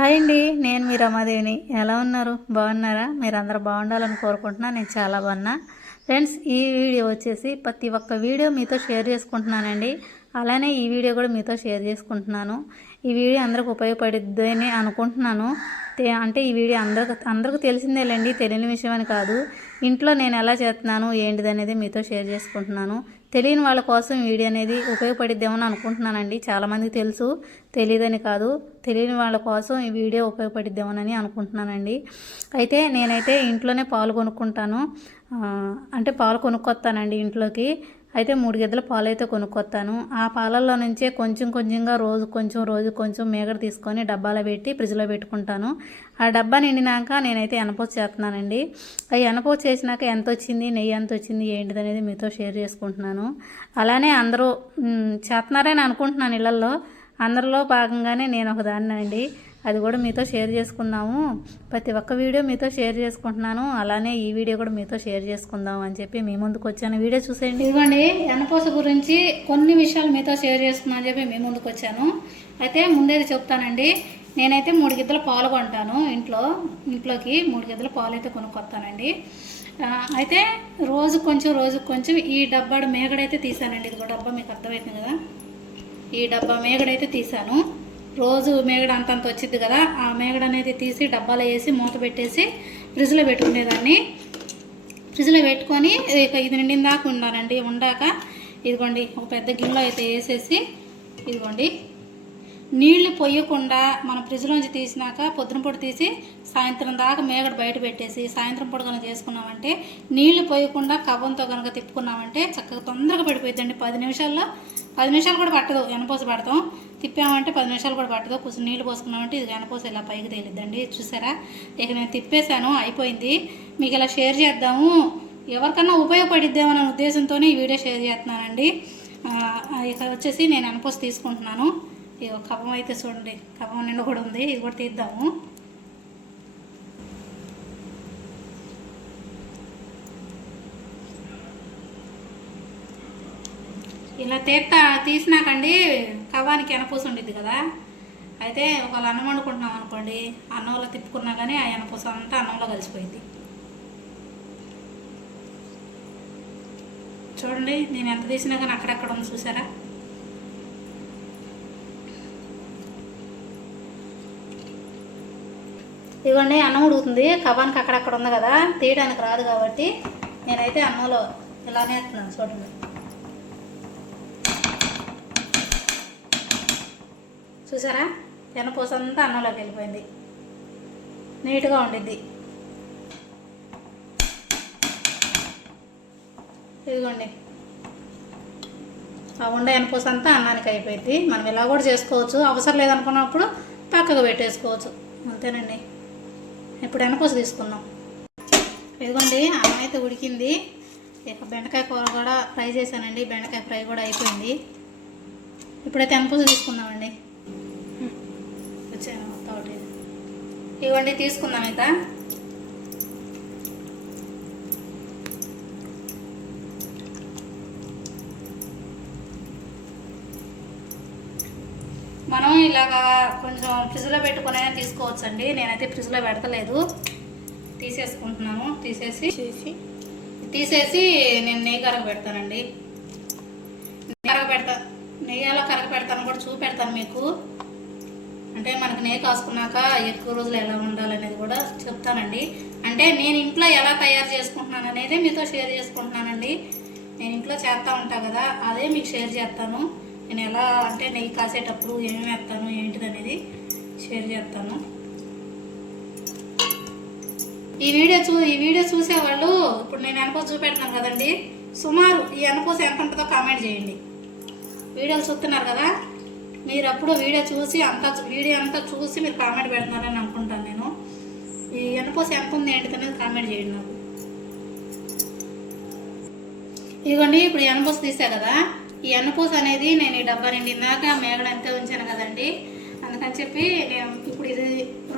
Hi అండి నేను మీ రమాదేవిని. ఎలా ఉన్నారు? బాగున్నారా? మీరు అందరూ బాగుండాలని కోరుకుంటున్నా నేను చాలా బాగున్నా. ఫ్రెండ్స్ ఈ వీడియో వచ్చేసి ప్రతి ఒక్క వీడియో మీతో షేర్ చేసుకుంటున్నానండి. అలానే ఈ వీడియో కూడా మీతో షేర్ చేసుకుంటున్నాను. ఈ వీడియో అందరికి ఉపయోగపడుద్దని అనుకుంటున్నాను. అంటే ఈ వీడియో అందరికి అందరికి తెలిసిందేలేండి తెలియని విషయం అని కాదు. ఇంట్లో నేను ఎలా చేస్తున్నాను ఏంటిది అనేది మీతో షేర్ చేసుకుంటున్నాను. తెలియని వాళ్ళ కోసం వీడియో అనేది ఉపయోగపడిద్దామని అనుకుంటున్నానండి. చాలామందికి తెలుసు తెలియదని కాదు. తెలియని వాళ్ళ కోసం ఈ వీడియో ఉపయోగపడిద్దామని అనుకుంటున్నానండి. అయితే నేనైతే ఇంట్లోనే పాలు కొనుక్కుంటాను. అంటే పాలు కొనుక్కొస్తానండి ఇంట్లోకి. అయితే మూడు గిద్దల పాలు అయితే ఆ పాలల్లో నుంచే కొంచెం కొంచెంగా రోజు కొంచెం రోజు కొంచెం మేగడ తీసుకొని డబ్బాలో పెట్టి ఫ్రిడ్జ్లో పెట్టుకుంటాను. ఆ డబ్బా నిండినాక నేనైతే ఎనపోసు చేస్తున్నానండి. అవి ఎనపోసు చేసినాక ఎంత వచ్చింది నెయ్యి ఎంత వచ్చింది ఏంటిది అనేది మీతో షేర్ చేసుకుంటున్నాను. అలానే అందరూ చేస్తున్నారని అనుకుంటున్నాను ఇళ్ళల్లో అందరిలో భాగంగానే నేను ఒక దాన్ని అండి అది కూడా మీతో షేర్ చేసుకుందాము. ప్రతి ఒక్క వీడియో మీతో షేర్ చేసుకుంటున్నాను. అలానే ఈ వీడియో కూడా మీతో షేర్ చేసుకుందాం అని చెప్పి మీ ముందుకు వచ్చాను. వీడియో చూసేయండి. ఇదిగోండి ఎనపోస గురించి కొన్ని విషయాలు మీతో షేర్ చేసుకున్నాను అని చెప్పి మీ ముందుకు వచ్చాను. అయితే ముందేది చెప్తానండి. నేనైతే మూడు గిద్దల పాలు కొంటాను ఇంట్లో. ఇంట్లోకి మూడు గిద్దలు పాలు అయితే కొనుక్కొస్తానండి. అయితే రోజు కొంచెం రోజు కొంచెం ఈ డబ్బాడు మేగడైతే తీసానండి. ఇది కూడా డబ్బా మీకు అర్థమవుతుంది కదా? ఈ డబ్బా మేగడైతే తీసాను. రోజు మేగడ అంతంత వచ్చింది కదా ఆ మేగడ అనేది తీసి డబ్బాలో వేసి మూత పెట్టేసి ఫ్రిడ్జ్లో పెట్టుకునేదాన్ని. ఫ్రిడ్జ్లో పెట్టుకొని ఇక ఇది నిండిన దాకా ఉన్నానండి ఉండాక ఇదిగోండి ఒక పెద్ద గిన్నెలో అయితే వేసేసి ఇదిగోండి. నీళ్ళు పొయ్యకుండా మనం ఫ్రిడ్జ్లోంచి తీసినాక పొద్దున పొడి తీసి సాయంత్రం దాకా మేగడ బయట పెట్టేసి సాయంత్రం పూట కనుక చేసుకున్నామంటే నీళ్ళు పోయకుండా కవ్వంతో కనుక తిప్పుకున్నామంటే చక్కగా తొందరగా పడిపోయిద్దండి. పది నిమిషాల్లో పది నిమిషాలు కూడా పట్టదు. ఎనపోస పడతాం. తిప్పామంటే పది నిమిషాలు కూడా పట్టదు. కొంచెం నీళ్ళు పోసుకున్నామంటే ఇది ఎనపోస ఇలా పైకి తేలిద్దండి. చూసారా? ఇక నేను తిప్పేశాను. అయిపోయింది. మీకు ఇలా షేర్ చేద్దాము. ఎవరికన్నా ఉపయోగపడిద్దామనే ఉద్దేశంతోనే ఈ వీడియో షేర్ చేస్తున్నానండి. ఇక వచ్చేసి నేను ఎనపోస తీసుకుంటున్నాను. ఇక కవ్వం అయితే చూడండి. కవ్వం నిండు కూడా ఉంది. ఇది కూడా తీద్దాము. ఇలా తీస్తా తీసినాకండి కవ్వానికి ఎనపూస ఉండిద్ది కదా. అయితే ఒకవేళ అన్నం వండుకుంటున్నాం అనుకోండి అన్నంలో తిప్పుకున్నా కానీ ఆ ఎనపూస అంతా అన్నంలో కలిసిపోయింది చూడండి నేను ఎంత తీసినా కానీ అక్కడక్కడ ఉంది చూసారా? ఇదిగోండి అన్నం ఉడుకుతుంది. కవ్వానికి అక్కడక్కడ ఉంది కదా తీయడానికి రాదు కాబట్టి నేనైతే అన్నంలో ఇలానే వేస్తున్నాను చూడండి. చూసారా? ఎనపూస అంతా అన్నంలోకి వెళ్ళిపోయింది. నీట్గా ఉండిద్ది. ఇదిగోండి. ఆ ఉండే ఎనపూస అంతా అన్నానికి అయిపోయింది. మనం ఇలా కూడా చేసుకోవచ్చు. అవసరం లేదనుకున్నప్పుడు పక్కకు పెట్టేసుకోవచ్చు. అంతేనండి. ఇప్పుడు ఎనపూస తీసుకుందాం. ఇదిగోండి అన్నం అయితే ఉడికింది. ఇక బెండకాయ కూర కూడా ఫ్రై చేశానండి. బెండకాయ ఫ్రై కూడా అయిపోయింది. ఇప్పుడైతే ఎనపూస తీసుకుందామండి. వచ్చాను ఒకటి ఇవ్వండి తీసుకుందాం ఇక. మనం ఇలాగా కొంచెం ఫ్రిడ్జ్లో పెట్టుకునే తీసుకోవచ్చు అండి నేనైతే ఫ్రిడ్జ్లో పెడతలేదు. తీసేసుకుంటున్నాను. తీసేసి తీసేసి నేను నెయ్యి కరగ పెడతానండి. నెయ్యి కరగ పెడతా నెయ్యి ఎలా కరగ పెడతాను కూడా చూపెడతాను మీకు. అంటే మనకు నెయ్యి కాసుకున్నాక ఎక్కువ రోజులు ఎలా ఉండాలనేది కూడా చెప్తానండి. అంటే నేను ఇంట్లో ఎలా తయారు చేసుకుంటున్నాను అనేది మీతో షేర్ చేసుకుంటున్నానండి. నేను ఇంట్లో చేస్తూ ఉంటాను కదా అదే మీకు షేర్ చేస్తాను. నేను ఎలా అంటే నెయ్యి కాసేటప్పుడు ఏమేమి వేస్తాను ఏంటిది అనేది షేర్ చేస్తాను. ఈ వీడియో చూ ఈ వీడియో చూసేవాళ్ళు ఇప్పుడు నేను ఎనపోస చూపెడతాను కదండి. సుమారు ఈ ఎనపోస ఎంత ఉంటుందో కామెంట్ చేయండి. వీడియోలు చూస్తున్నారు కదా మీరు అప్పుడు వీడియో చూసి అంతా వీడియో అంతా చూసి మీరు కామెంట్ పెడుతున్నారని అనుకుంటాను నేను. ఈ ఎనపోస ఎంత ఉంది ఏంటిది అనేది కామెంట్ చేయండి నాకు. ఇదిగోండి ఇప్పుడు ఎనపూస తీసా కదా. ఈ ఎన్నపూస అనేది నేను ఈ డబ్బా నిండినాక మేగడ ఎంత ఉంచాను కదండి. అందుకని చెప్పి నేను ఇప్పుడు ఇది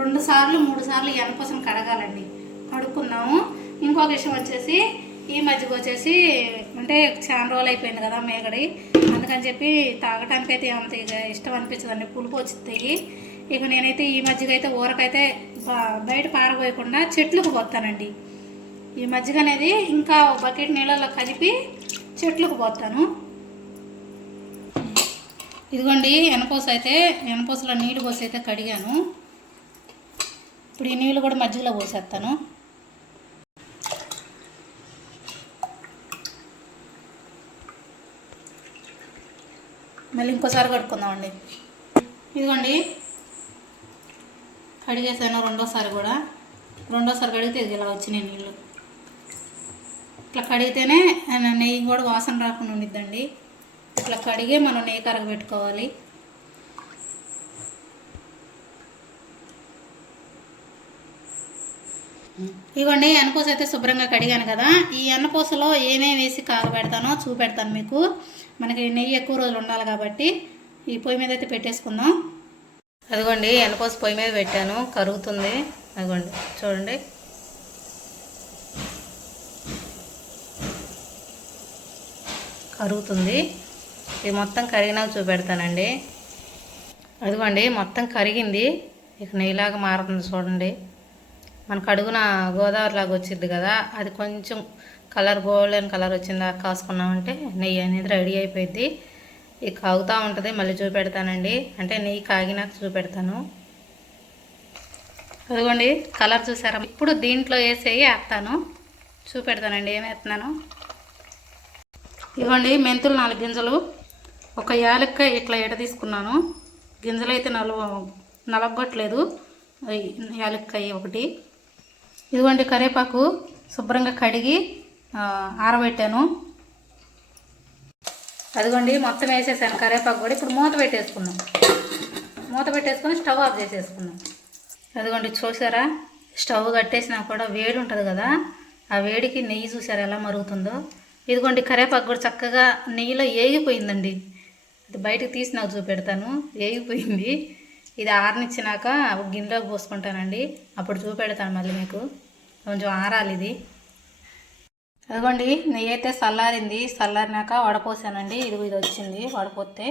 రెండు సార్లు మూడు సార్లు ఈ ఎన్నపూసను కడగాలండి. కడుక్కున్నాము. ఇంకొక విషయం వచ్చేసి ఈ మధ్యకి వచ్చేసి అంటే చాలా రోజులు అయిపోయింది కదా మేగడి అందుకని చెప్పి తాగటానికి అయితే అంత ఇక ఇష్టం అనిపించదండి. పులుపు వచ్చింది ఇక నేనైతే ఈ మధ్యకైతే అయితే ఊరకైతే బయట పారబోయకుండా చెట్లకు పోతానండి. ఈ మజ్జిగ అనేది ఇంకా బకెట్ నీళ్ళలో కలిపి చెట్లకు పోతాను. ఇదిగోండి ఎనపోస అయితే ఎనపోసలో నీళ్ళు పోసి అయితే కడిగాను. ఇప్పుడు ఈ నీళ్ళు కూడా మజ్జిగలో పోసేస్తాను. మళ్ళీ ఇంకోసారి కడుక్కుందామండి. ఇదిగోండి. కడిగేసాను రెండోసారి కూడా. రెండోసారి కడిగితే ఇది ఇలా వచ్చినాయి నీళ్ళు. ఇట్లా కడిగితేనే నెయ్యి కూడా వాసన రాకుండా ఉండిద్దండి. ఇట్లా కడిగే మనం నెయ్యి కరగబెట్టుకోవాలి ఇవ్వండి అన్నపూస అయితే శుభ్రంగా కడిగాను కదా. ఈ అన్నపూసలో ఏమేమి వేసి కాగబెడతానో చూపెడతాను మీకు. మనకి నెయ్యి ఎక్కువ రోజులు ఉండాలి కాబట్టి ఈ పొయ్యి మీద అయితే పెట్టేసుకుందాం. అదిగోండి ఎనపోసి పొయ్యి మీద పెట్టాను. కరుగుతుంది. అదిగోండి చూడండి. కరుగుతుంది. ఇది మొత్తం కరిగినాక చూపెడతానండి. అదిగోండి మొత్తం కరిగింది. ఇక నెయ్యిలాగా మారుతుంది చూడండి. మనకు అడుగున గోదావరి లాగా వచ్చింది కదా అది కొంచెం కలర్ గోల్డెన్ కలర్ వచ్చిందా కాసుకున్నామంటే నెయ్యి అనేది రెడీ అయిపోయింది. ఇది కాగుతూ ఉంటుంది మళ్ళీ చూపెడతానండి. అంటే నెయ్యి కాగినాక చూపెడతాను. అదిగోండి కలర్ చూసారా? ఇప్పుడు దీంట్లో వేసేవి వేస్తాను. చూపెడతానండి ఏం వేస్తున్నాను? ఇవ్వండి మెంతులు నాలుగు గింజలు. ఒక యాలక్కాయ ఇట్లా ఎడ తీసుకున్నాను. గింజలు అయితే నలువ నలగొట్టలేదు. యాలక్కాయ ఒకటి. ఇదిగోండి కరేపాకు శుభ్రంగా కడిగి ఆరబెట్టాను. అదిగోండి మొత్తం వేసేసాను కరేపాకు కూడా. ఇప్పుడు మూత పెట్టేసుకున్నాం. మూత పెట్టేసుకొని స్టవ్ ఆఫ్ చేసేసుకున్నాం. అదిగోండి చూసారా? స్టవ్ కట్టేసినా కూడా వేడి ఉంటుంది కదా? ఆ వేడికి నెయ్యి చూసారా ఎలా మరుగుతుందో? ఇదిగోండి కరేపాకు కూడా చక్కగా నెయ్యిలో ఏగిపోయిందండి. అది బయటకు తీసి నాకు చూపెడతాను. ఏగిపోయింది. ఇది ఆరనిచ్చినాక ఒక గిన్నెలోకి పోసుకుంటానండి. అప్పుడు చూపెడతాను మళ్ళీ మీకు. కొంచెం ఆరాలి ఇది. అదిగోండి నెయ్యి అయితే చల్లారింది. చల్లారినాక వడపోసానండి. ఇది ఇది వచ్చింది. వడపోతే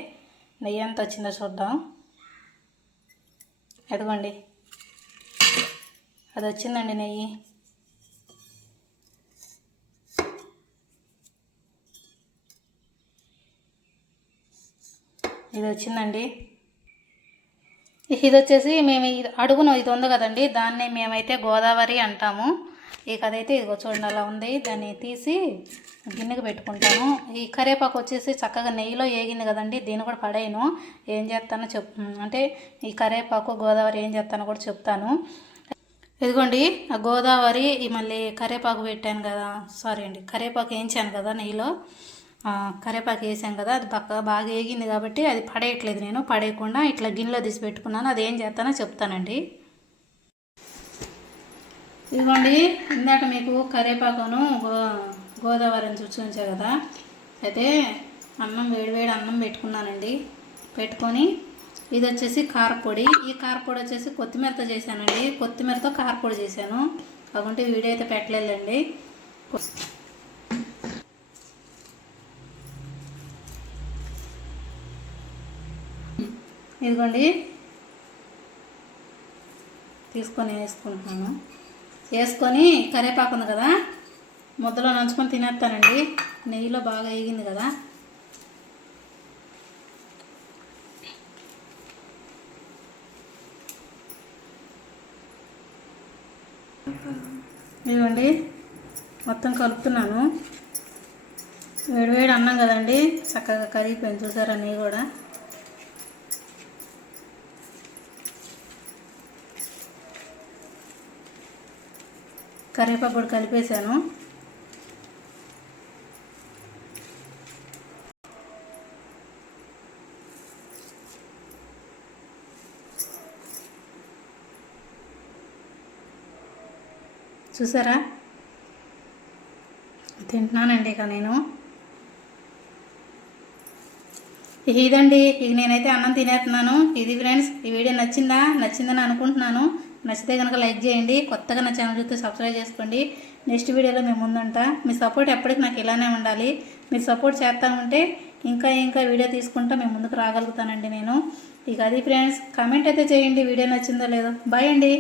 నెయ్యి ఎంత వచ్చిందో చూద్దాం. అదిగోండి. అది వచ్చిందండి నెయ్యి. ఇది వచ్చిందండి. ఇది వచ్చేసి మేము ఇది అడుగున ఇది ఉంది కదండి. దాన్ని మేమైతే గోదావరి అంటాము. ఈ అదైతే ఇదిగో చూడండి అలా ఉంది. దాన్ని తీసి గిన్నెకి పెట్టుకుంటాను. ఈ కరివేపాకు వచ్చేసి చక్కగా నెయ్యిలో ఏగింది కదండి. దీన్ని కూడా పడేయను. ఏం చేస్తానో చెప్ అంటే ఈ కరివేపాకు గోదావరి ఏం చేస్తానో కూడా చెప్తాను. ఇదిగోండి ఆ గోదావరి మళ్ళీ కరివేపాకు పెట్టాను కదా. సారీ అండి కరివేపాకు వేయించాను కదా నెయ్యిలో. కరేపాకు కరివేపాకు వేసాను కదా అది పక్క బాగా వేగింది కాబట్టి అది పడేయట్లేదు నేను. పడేయకుండా ఇట్లా గిన్నెలో తీసి పెట్టుకున్నాను. అది ఏం చేస్తానో చెప్తానండి. ఇదిగోండి ఇందాక మీకు కరివేపాకును గో గోదావరిని చూపించా కదా. అయితే అన్నం వేడివేడి అన్నం పెట్టుకున్నానండి. పెట్టుకొని ఇది వచ్చేసి కారపొడి. ఈ కారపొడి వచ్చేసి కొత్తిమీరతో చేశానండి. కొత్తిమీరతో కారపొడి చేశాను. కాకుంటే వీడియో అయితే పెట్టలేదండి ఇదిగోండి. తీసుకొని వేసుకుంటున్నాను. వేసుకొని కరివేపాకు ఉంది కదా ముద్దలో నంచుకొని తినేస్తానండి. నెయ్యిలో బాగా వేగింది కదా. ఇదిగోండి మొత్తం కలుపుతున్నాను. వేడివేడి అన్నం కదండి చక్కగా కరిగిపోయింది చూసారా నెయ్యి కూడా. కరివేపాకు కూడా కలిపేశాను. చూసారా? తింటున్నానండి ఇక నేను. ఇదండి ఇక నేనైతే అన్నం తినేస్తున్నాను. ఇది ఫ్రెండ్స్ ఈ వీడియో నచ్చిందా? నచ్చిందని అనుకుంటున్నాను. నచ్చితే కనుక లైక్ చేయండి కొత్తగా నా ఛానల్ చూస్తే సబ్స్క్రైబ్ చేసుకోండి. నెక్స్ట్ వీడియోలో మేము ముందుంటా. మీ సపోర్ట్ ఎప్పటికీ నాకు ఇలానే ఉండాలి. మీరు సపోర్ట్ చేస్తూ ఉంటే ఇంకా ఇంకా వీడియో తీసుకుంటా మేము ముందుకు రాగలుగుతానండి నేను. ఇక అది ఫ్రెండ్స్ కామెంట్ అయితే చేయండి వీడియో నచ్చిందో లేదో. బాయ్ అండి.